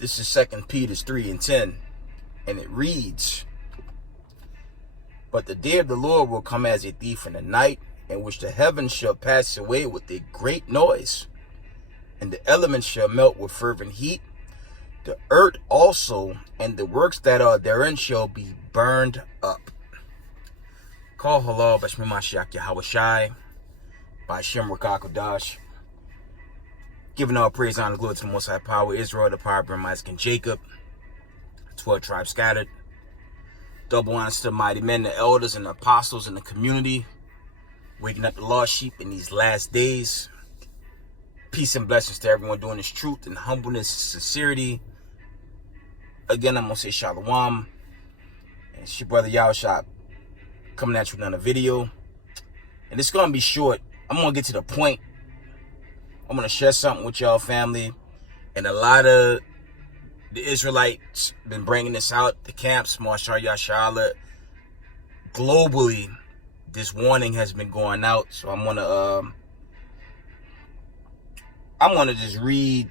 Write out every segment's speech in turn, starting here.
This is 2 Peter 3:10, and it reads, "But the day of the Lord will come as a thief in the night, in which the heavens shall pass away with a great noise, and the elements shall melt with fervent heat. The earth also and the works that are therein shall be burned up." Call halal b'shem Mashiach Yahweh Shai by Shem Rakakadash. Giving all praise, honor, glory to the Most High Power, Israel, the power of Abraham, Isaac, and Jacob, 12 tribes scattered. Double honors to the mighty men, the elders, and the apostles in the community, waking up the lost sheep in these last days. Peace and blessings to everyone doing this truth and humbleness and sincerity. Again, I'm going to say shalom. And it's your brother Yahushua coming at you with another video. And it's going to be short. I'm going to get to the point. I'm going to share something with y'all, family. And a lot of the Israelites been bringing this out. The camps, Marshal Yashala. Globally, this warning has been going out. So I'm going to just read.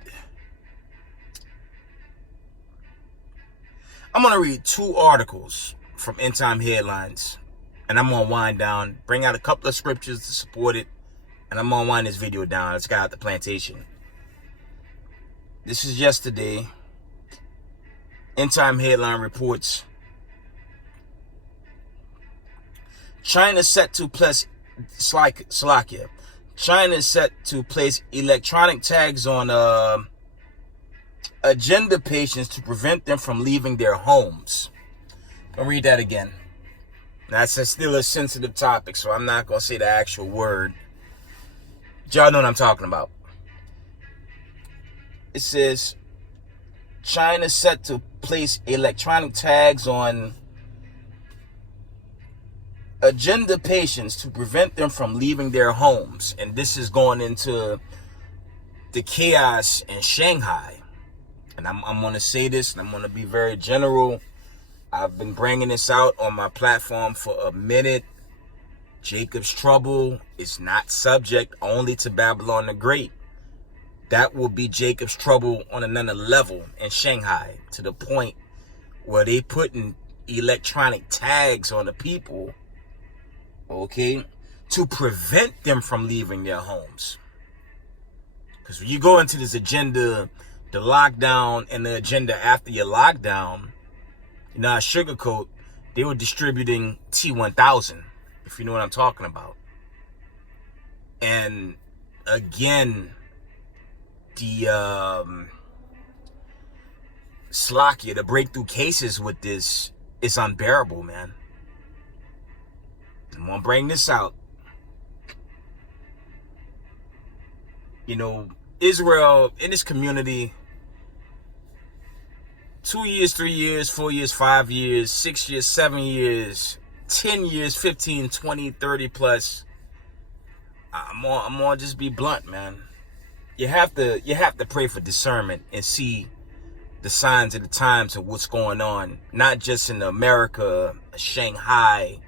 I'm going to read 2 articles from End Time Headlines. And I'm going to wind down, bring out a couple of scriptures to support it. And I'm going to wind this video down. Let's get out the plantation. This is yesterday. End Time Headline reports, China set to place China is set to place electronic tags on agenda patients to prevent them from leaving their homes. I'll read that again. That's still a sensitive topic, so I'm not going to say the actual word. Y'all know what I'm talking about. It says, China set to place electronic tags on agenda patients to prevent them from leaving their homes. And this is going into the chaos in Shanghai. And I'm going to say this, and I'm going to be very general. I've been bringing this out on my platform for a minute. Jacob's trouble is not subject only to Babylon the Great. That will be Jacob's trouble on another level in Shanghai, to the point where they putting electronic tags on the people, okay, to prevent them from leaving their homes. Because when you go into this agenda, the lockdown and the agenda after your lockdown, you know, I sugarcoat, they were distributing T1000, if you know what I'm talking about. And again, the Slakia, the breakthrough cases with this is unbearable, man. I'm gonna bring this out. You know, Israel in this community, 2 years, 3 years, 4 years, 5 years, 6 years, 7 years, 10 years, 15, 20, 30 plus. I'm gonna just be blunt, man. You have to pray for discernment and see the signs of the times of what's going on, not just in America, Shanghai,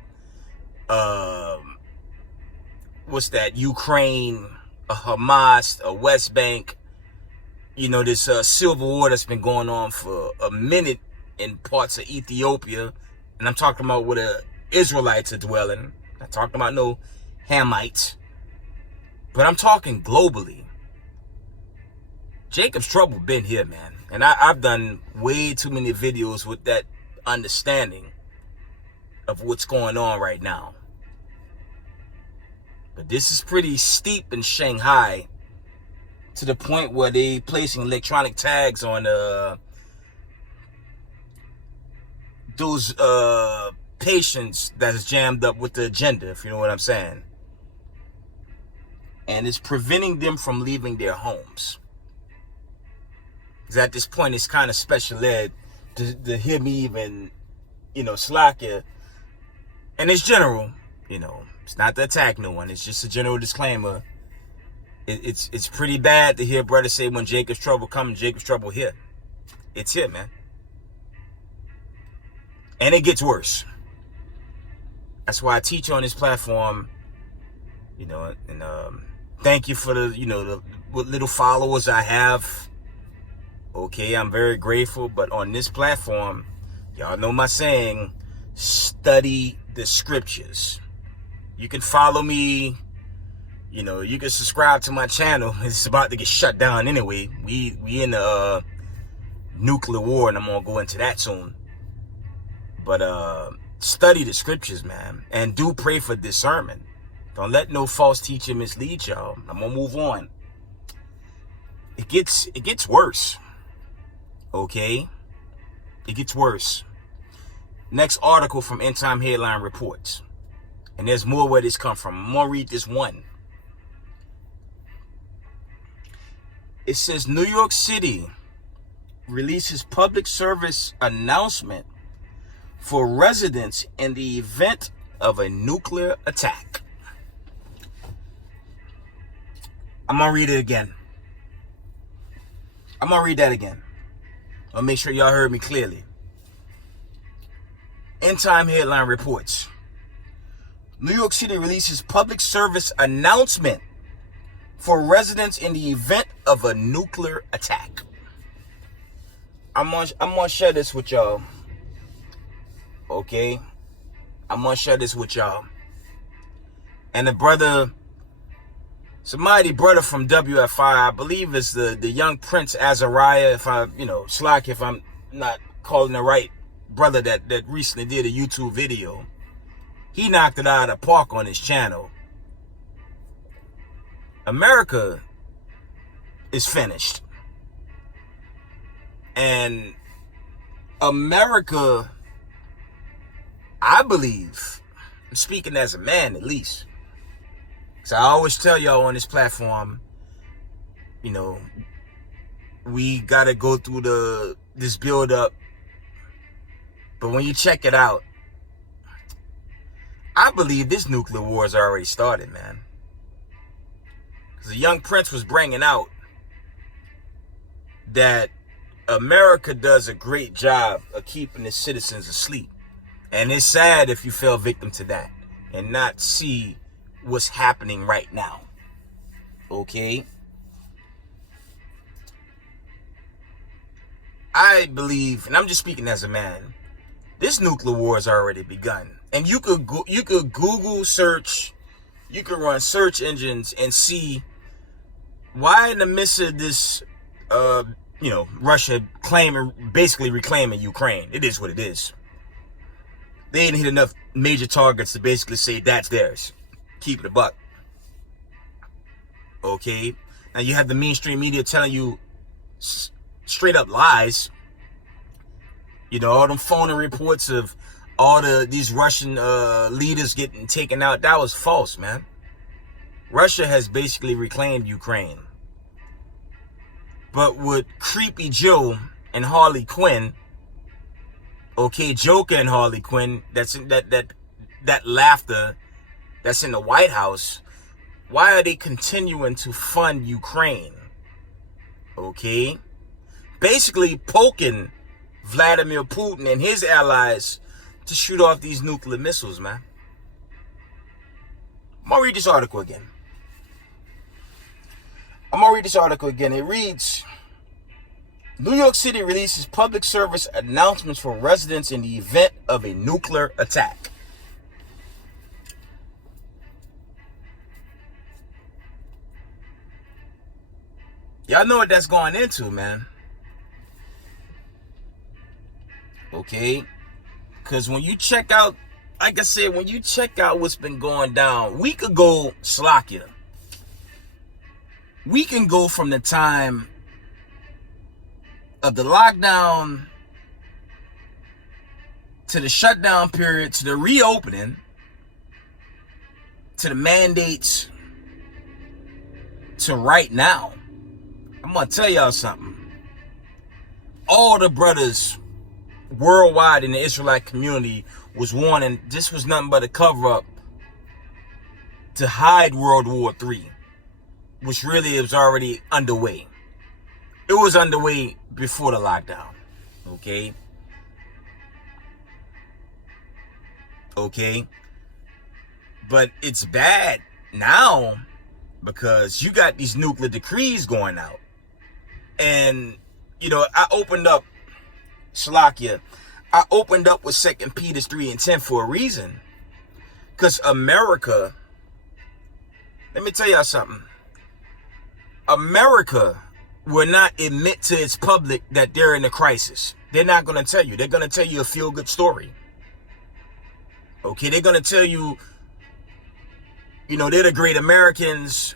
what's that, Ukraine, Hamas, West Bank. You know, this civil war that's been going on for a minute in parts of Ethiopia. And I'm talking about where the Israelites are dwelling. I'm not talking about no Hamites. But I'm talking globally. Jacob's trouble been here, man. And I've done way too many videos with that understanding of what's going on right now. But this is pretty steep in Shanghai, to the point where they placing electronic tags on those patients that's jammed up with the agenda, if you know what I'm saying. And it's preventing them from leaving their homes. Because at this point, it's kind of special ed to hear me even, you know, Slakia. And it's general, you know. It's not to attack no one. It's just a general disclaimer. It's pretty bad to hear brothers say when Jacob's trouble comes, Jacob's trouble here. It's here, man. And it gets worse. That's why I teach on this platform, you know, and thank you for the, you know, the what little followers I have. Okay, I'm very grateful, but on this platform, y'all know my saying, study the scriptures. You can follow me, you can subscribe to my channel. It's about to get shut down anyway. We in the nuclear war, and I'm gonna go into that soon. But study the scriptures, man, and do pray for discernment. Don't let no false teacher mislead y'all. I'm gonna move on. It gets worse. Okay? It gets worse. Next article from End Time Headline Reports. And there's more where this come from. I'm gonna read this one. It says New York City releases public service announcement for residents in the event of a nuclear attack. I'm gonna read it again. I'm gonna read that again. I'll make sure y'all heard me clearly. End Time Headline Reports. New York City releases public service announcement for residents in the event of a nuclear attack. I'm gonna share this with y'all. Okay? I'm gonna share this with y'all. And the brother from WFI, I believe it's the young Prince Azariah, Slack, if I'm not calling the right brother that recently did a YouTube video. He knocked it out of the park on his channel. America is finished. And America, I believe, I'm speaking as a man at least, so I always tell y'all on this platform, we gotta go through this build up. But when you check it out, I believe this nuclear war has already started, man. Because the young Prince was bringing out that America does a great job of keeping its citizens asleep. And it's sad if you fell victim to that and not see what's happening right now. Okay? I believe, and I'm just speaking as a man, this nuclear war has already begun. And you could Google search, you could run search engines and see why in the midst of this, Russia basically reclaiming Ukraine. It is what it is. They didn't hit enough major targets to basically say that's theirs. Keep it a buck. Okay? Now you have the mainstream media telling you straight up lies. All them phony reports of all these Russian leaders getting taken out, that was false, man. Russia has basically reclaimed Ukraine. But with Creepy Joe and Harley Quinn, okay, Joker and Harley Quinn, that's in that laughter that's in the White House, why are they continuing to fund Ukraine? Okay? Basically poking Vladimir Putin and his allies to shoot off these nuclear missiles, man. I'm gonna read this article again. It reads, New York City releases public service announcements for residents in the event of a nuclear attack. Y'all know what that's going into, man. Okay? Because when you check out, like I said, when you check out what's been going down, we could go Slovakia. We can go from the time of the lockdown to the shutdown period to the reopening to the mandates to right now. I'm going to tell y'all something. All the brothers worldwide in the Israelite community was warning this was nothing but a cover-up to hide World War III, which really was already underway. It was underway before the lockdown, okay? Okay? But it's bad now because you got these nuclear decrees going out. And I opened up, Shalakia, I opened up with 2 Peter 3:10 for a reason. Because America, let me tell y'all something. America will not admit to its public that they're in a crisis. They're not going to tell you. They're going to tell you a feel-good story. Okay, they're going to tell you, they're the great Americans.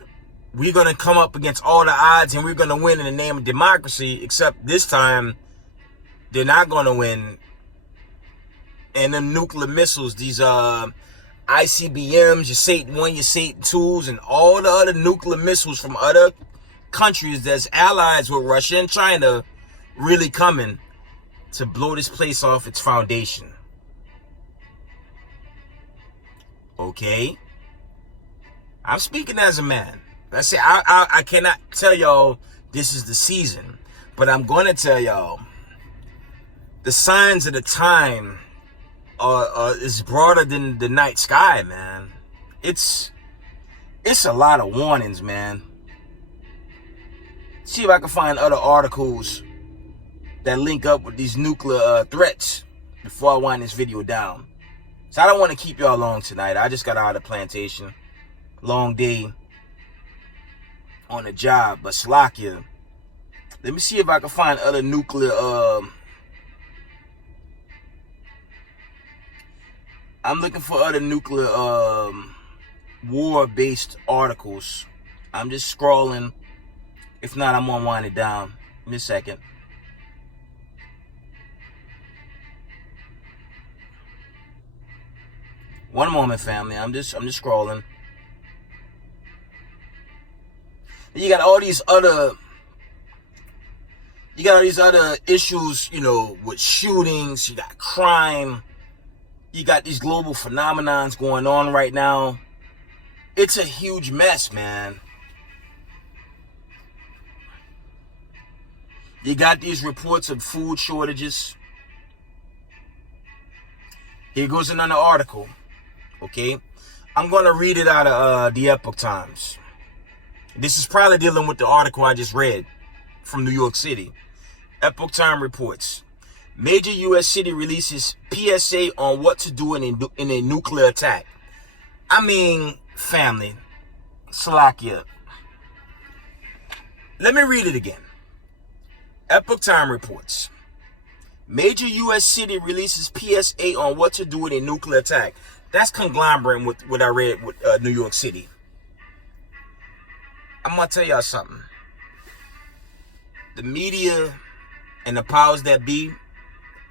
We're going to come up against all the odds and we're going to win in the name of democracy, except this time they're not going to win. And the nuclear missiles, these ICBMs, your Satan 1, your Satan 2s, and all the other nuclear missiles from other countries that's allies with Russia and China really coming to blow this place off its foundation. Okay? I'm speaking as a man. I say I cannot tell y'all this is the season, but I'm going to tell y'all the signs of the time is broader than the night sky, man. It's a lot of warnings, man. See if I can find other articles that link up with these nuclear threats before I wind this video down. So I don't want to keep y'all long tonight. I just got out of the plantation. Long day on the job, but Shalakia, let me see if I can find other nuclear I'm looking for other nuclear war-based articles. I'm just scrolling. If not, I'm gonna wind it down. Give me a second. One moment, family. I'm just scrolling. You got all these other issues, with shootings. You got crime. You got these global phenomenons going on right now. It's a huge mess, man. You got these reports of food shortages. Here goes another article. Okay? I'm going to read it out of the Epoch Times. This is probably dealing with the article I just read from New York City. Epoch Times reports, major U.S. city releases PSA on what to do in a nuclear attack. I mean, family, Shalakia. Let me read it again. Epoch Times reports, major U.S. city releases PSA on what to do in a nuclear attack. That's conglomerating with what I read with New York City. I'm going to tell y'all something. The media and the powers that be,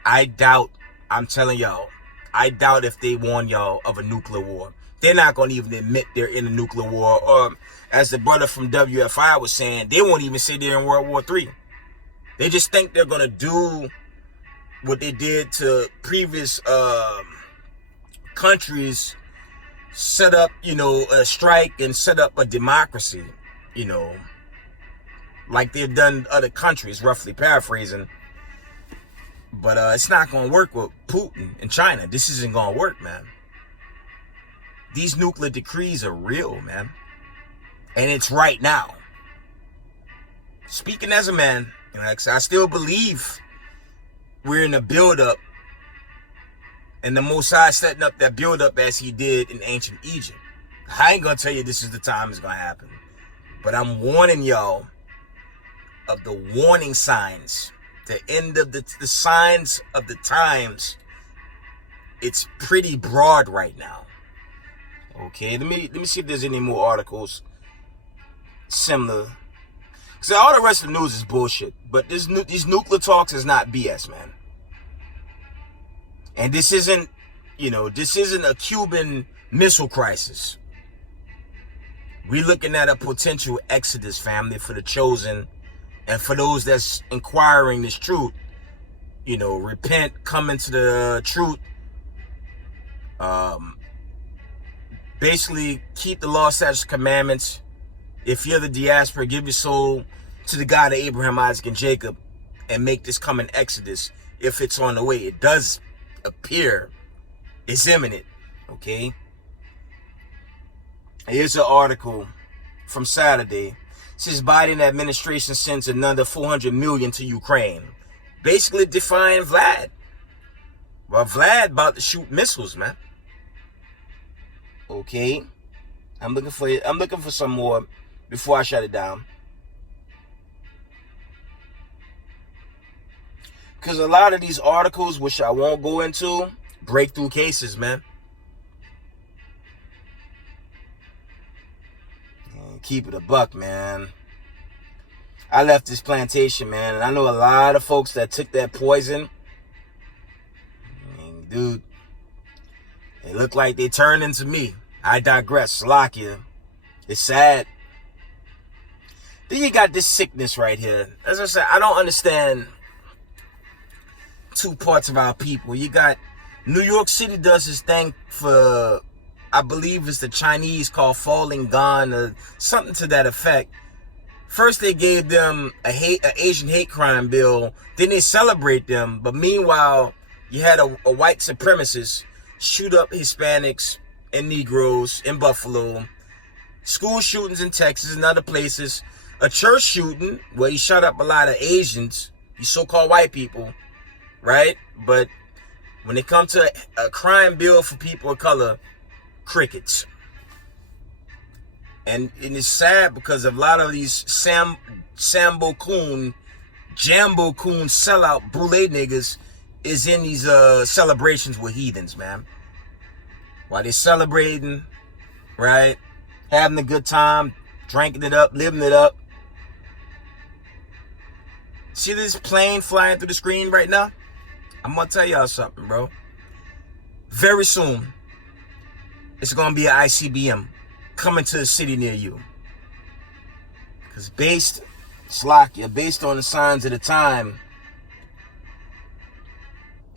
I'm telling y'all, I doubt if they warn y'all of a nuclear war. They're not going to even admit they're in a nuclear war. Or, as the brother from WFI was saying, they won't even say they're in World War III. They just think they're going to do what they did to previous countries, set up, a strike and set up a democracy, like they've done other countries, roughly paraphrasing. But it's not going to work with Putin and China. This isn't going to work, man. These nuclear decrees are real, man. And it's right now. Speaking as a man, I still believe we're in a build-up. And the Most High setting up that build-up as he did in ancient Egypt. I ain't going to tell you this is the time it's going to happen. But I'm warning y'all of the warning signs. The end of the signs of the times. It's pretty broad right now. Okay, let me see if there's any more articles similar. Because all the rest of the news is bullshit. But these nuclear talks is not BS, man. And this isn't a Cuban Missile Crisis. We're looking at a potential exodus, family, for the chosen. And for those that's inquiring this truth, repent, come into the truth. Basically, keep the law, statutes, commandments. If you're the diaspora, give your soul to the God of Abraham, Isaac, and Jacob, and make this come an exodus. If it's on the way, it does appear it's imminent. Okay. Here's an article from Saturday. since Biden administration sends another 400 million to Ukraine. Basically defying Vlad. Well, Vlad about to shoot missiles, man. Okay. I'm looking for some more before I shut it down. Because a lot of these articles, which I won't go into, breakthrough cases, man. And keep it a buck, man. I left this plantation, man, and I know a lot of folks that took that poison. And dude, it looked like they turned into me. I digress. Salakia. It's sad. Then you got this sickness right here. As I said, I don't understand two parts of our people. You got New York City does this thing for, I believe it's the Chinese called Falling Gone or something to that effect. First they gave them a Asian hate crime bill, then they celebrate them, but meanwhile you had a white supremacist shoot up Hispanics and Negroes in Buffalo, school shootings in Texas and other places, a church shooting where he shot up a lot of Asians, these so-called white people, right? But when it comes to a crime bill for people of color, crickets. And it's sad because a lot of these Sambo Coon, Jambo Coon sellout brulee niggas is in these celebrations with heathens, man. While they're celebrating, right? Having a good time, drinking it up, living it up. See this plane flying through the screen right now? I'm going to tell y'all something, bro. Very soon, it's going to be an ICBM coming to a city near you. Because based on the signs of the time,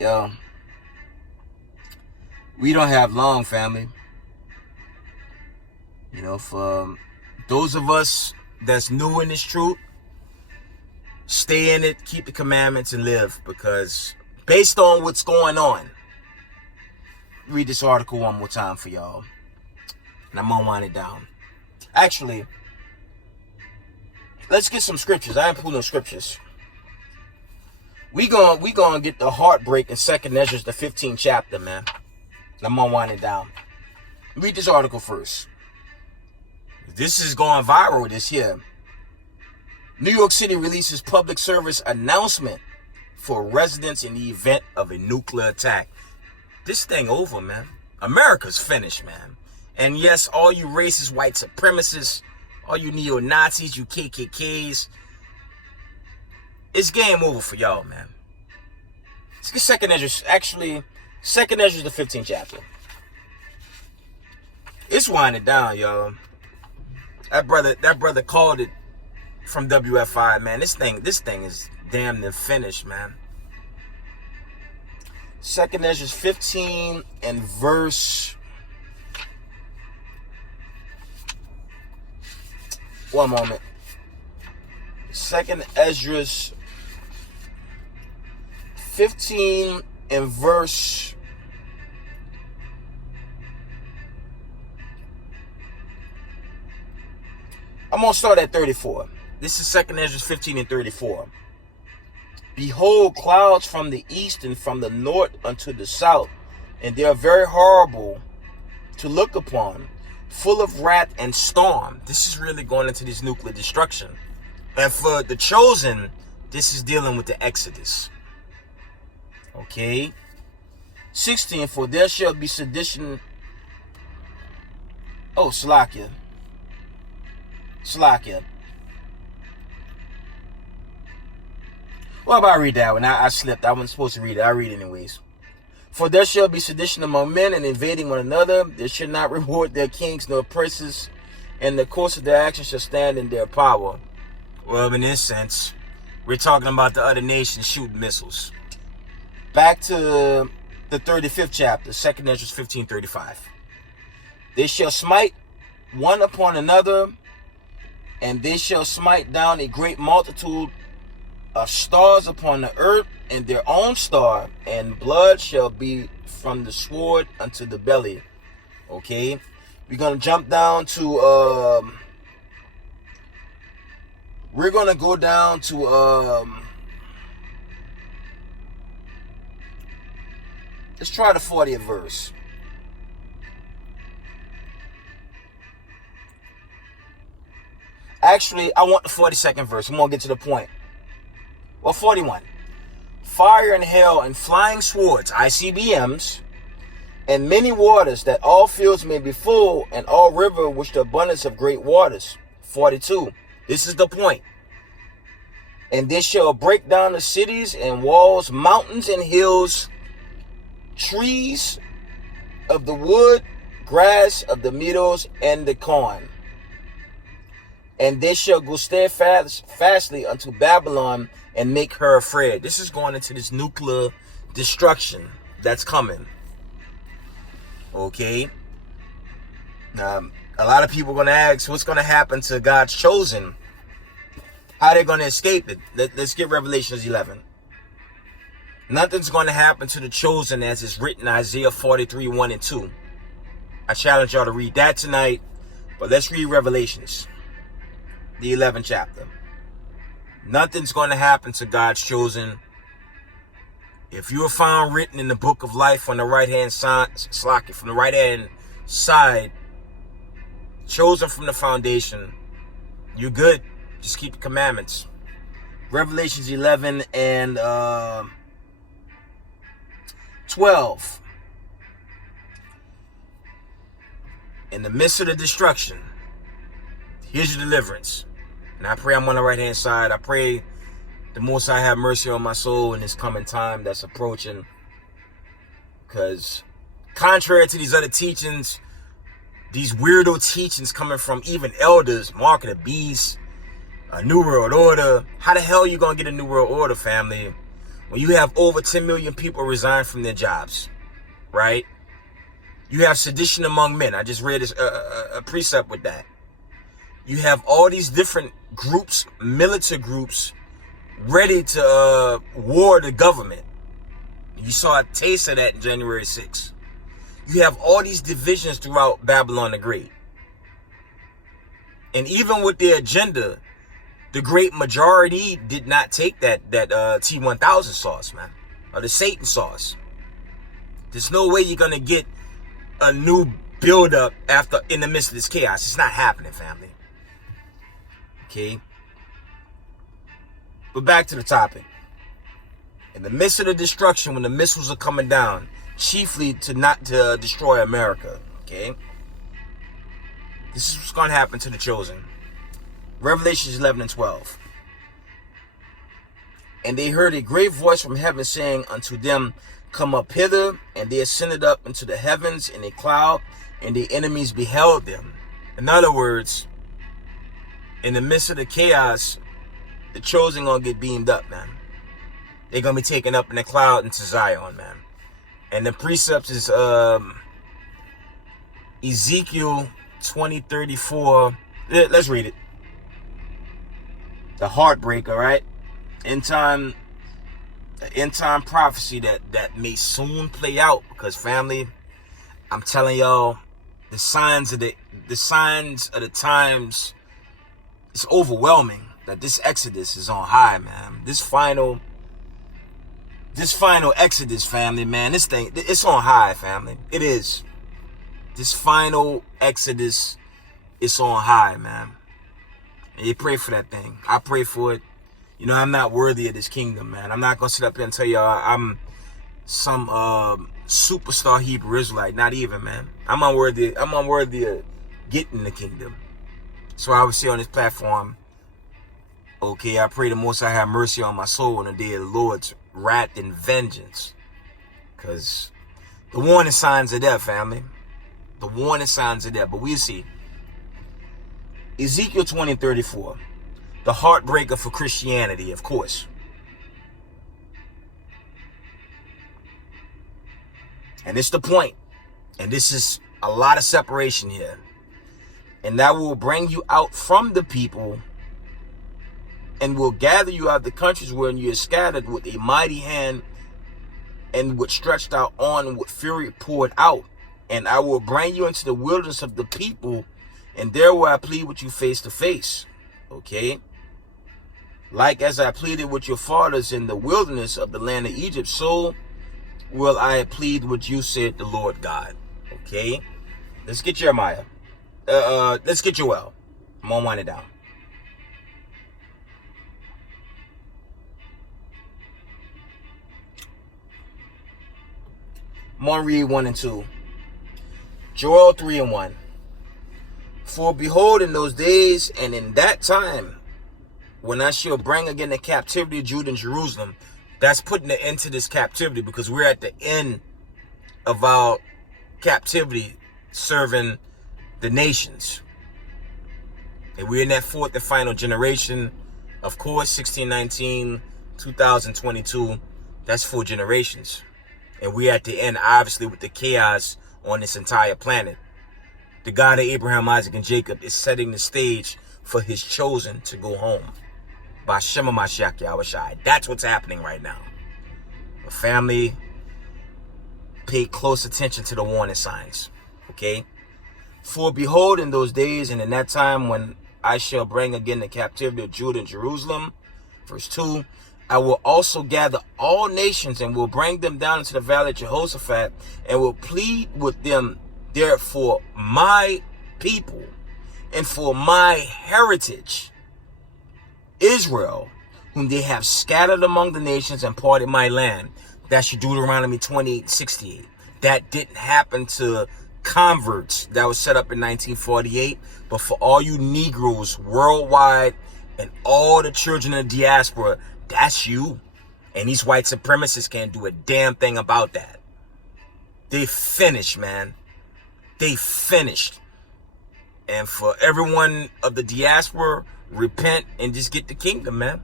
yo, we don't have long, family. You know, for those of us that's new in this truth, stay in it, keep the commandments, and live. Because based on what's going on, read this article one more time for y'all. And I'm gonna wind it down. Actually, let's get some scriptures. I ain't pulling no scriptures. We gonna get the heartbreak in 2nd Ezra, the 15th chapter, man. And I'm gonna wind it down. Read this article first. This is going viral this year. New York City releases public service announcement for residents in the event of a nuclear attack. This thing over, man. America's finished, man. And yes, all you racist white supremacists, all you neo-Nazis, you KKKs, it's game over for y'all, man. Let's get 2nd Ezra. Actually, 2nd Ezra, the 15th chapter. It's winding down, y'all. That brother called it from WFI, man. This thing is damn near finished, man. 2nd Ezra 15 and verse. One moment. 2nd Ezra 15 and verse. I'm going to start at 34. This is 2nd Ezra 15 and 34. Behold, clouds from the east and from the north unto the south, and they are very horrible to look upon, full of wrath and storm. This is really going into this nuclear destruction. And for the chosen, this is dealing with the Exodus. Okay. 16, for there shall be sedition. Oh, Salakia. Well, about I read that one. I slipped. I wasn't supposed to read it. I read it anyways. For there shall be sedition among men and invading one another. They shall not reward their kings nor princes, and the course of their actions shall stand in their power. Well, in this sense, we're talking about the other nations shooting missiles. Back to the 35th chapter, 2nd Ezra 15:35. They shall smite one upon another, and they shall smite down a great multitude of stars upon the earth, and their own star, and blood shall be from the sword unto the belly. Okay, we're gonna jump down to We're going to go down to, let's try the 40th verse. Actually, I want the 42nd verse. I'm going to get to the point. Well, 41. Fire and hail and flying swords, ICBMs, and many waters, that all fields may be full, and all river which the abundance of great waters. 42. This is the point. And they shall break down the cities and walls, mountains and hills, trees of the wood, grass of the meadows, and the corn. And they shall go steadfastly unto Babylon and make her afraid. This is going into this nuclear destruction that's coming. Okay. A lot of people are going to ask, what's going to happen to God's chosen? How they're going to escape it? Let's get Revelations 11. Nothing's going to happen to the chosen as it's written in Isaiah 43, 1 and 2. I challenge y'all to read that tonight. But let's read Revelations, the 11th chapter. Nothing's going to happen to God's chosen. If you are found written in the book of life on the right hand side, from the right hand side, chosen from the foundation, you're good. Just keep the commandments. Revelations 11 and 12. In the midst of the destruction, here's your deliverance. And I pray I'm on the right hand side. I pray the Most High have mercy on my soul in this coming time that's approaching. Because contrary to these other teachings, these weirdo teachings coming from even elders, Mark of the Beast, a New World Order. How the hell are you going to get a New World Order, family, when you have over 10 million people resign from their jobs, right? You have sedition among men. I just read a precept with that. You have all these different groups, militant groups, ready to war the government. You saw a taste of that in January 6th. You have all these divisions throughout Babylon the Great. And even with their agenda, the great majority did not take that T-1000 sauce, man. Or the Satan sauce. There's no way you're going to get a new build-up in the midst of this chaos. It's not happening, family. Okay? But back to the topic. In the midst of the destruction, when the missiles are coming down, chiefly to destroy America, okay? This is what's going to happen to the chosen. Revelations 11 and 12. And they heard a great voice from heaven saying unto them, Come up hither. And they ascended up into the heavens in a cloud, and the enemies beheld them. In other words, in the midst of the chaos, the chosen going to get beamed up, man. They're going to be taken up in the cloud into Zion, man. And the precepts is Ezekiel 20:34. Let's read it. The heartbreaker, right? End time prophecy that may soon play out, because family, I'm telling y'all, the signs of the times, it's overwhelming that this Exodus is on high, man. This final Exodus, family, man, this thing, it's on high, family. It is. This final Exodus, it's on high, man. And you pray for that thing. I pray for it. You know, I'm not worthy of this kingdom, man. I'm not going to sit up here and tell y'all I'm some superstar Hebrew Israelite. Not even, man. I'm unworthy of getting the kingdom. So I would say on this platform, okay, I pray the Most High have mercy on my soul on the day of the Lord's wrath and vengeance. Because the warning signs are there, family. The warning signs are there, but we'll see. Ezekiel 20:34. The heartbreaker for Christianity, of course. And it's the point. And this is a lot of separation here. And that will bring you out from the people and will gather you out of the countries wherein you are scattered with a mighty hand and with stretched out on and with fury poured out. And I will bring you into the wilderness of the people, and there will I plead with you face to face. Okay? Like as I pleaded with your fathers in the wilderness of the land of Egypt, so will I plead with you, said the Lord God. Okay, let's get Jeremiah. Let's get Joel. I'm gonna wind it down. I'm gonna read 1 and 2. Joel 3 and 1. For behold, in those days and in that time, when I shall bring again the captivity of Judah and Jerusalem, that's putting an end to this captivity, because we're at the end of our captivity serving the nations. And we're in that fourth and final generation. Of course, 1619, 2022, that's 4 generations. And we're at the end, obviously, with the chaos on this entire planet. The God of Abraham, Isaac, and Jacob is setting the stage for his chosen to go home. By Shema Mashiach Yahushai. That's what's happening right now. The family, pay close attention to the warning signs. Okay? For behold, in those days and in that time when I shall bring again the captivity of Judah and Jerusalem. Verse 2. I will also gather all nations and will bring them down into the valley of Jehoshaphat and will plead with them there for my people and for my heritage, Israel, whom they have scattered among the nations and parted my land. That's Deuteronomy 28:68. That didn't happen to converts that was set up in 1948, but for all you Negroes worldwide and all the children of the diaspora, that's you. And these white supremacists can't do a damn thing about that. They finished, man. They finished. And for everyone of the diaspora, repent and just get the kingdom, man.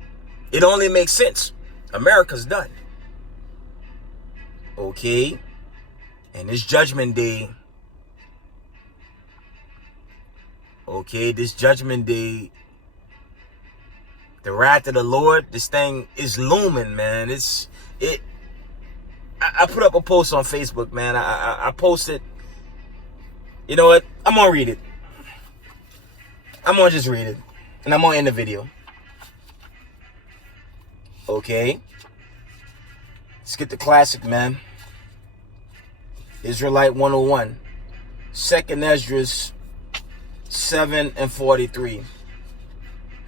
It only makes sense. America's done. Okay? And this judgment day, the wrath of the Lord, this thing is looming, man. I put up a post on Facebook, man. I posted, you know what? I'm going to read it. I'm going to just read it. And I'm going to end the video. Okay. Let's get the classic, man. Israelite 101. 2nd Esdras 7 and 43.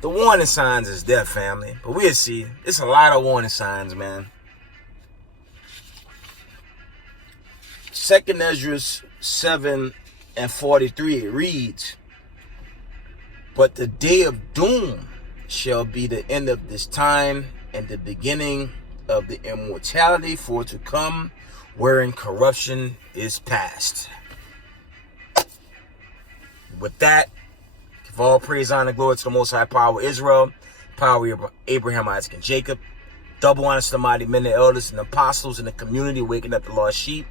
The warning signs is there, family. But we'll see. It's a lot of warning signs, man. 2nd Esdras 7 and 43, it reads, but the day of doom shall be the end of this time and the beginning of the immortality for to come, wherein corruption is past. With that, give all praise, honor, glory to the Most High Power Israel, power of Abraham, Isaac, and Jacob. Double honor to the mighty men, the elders, and apostles in the community waking up the lost sheep.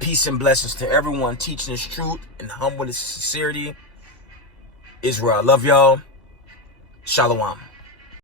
Peace and blessings to everyone teaching this truth in humbleness and sincerity. Israel, I love y'all. Shalom.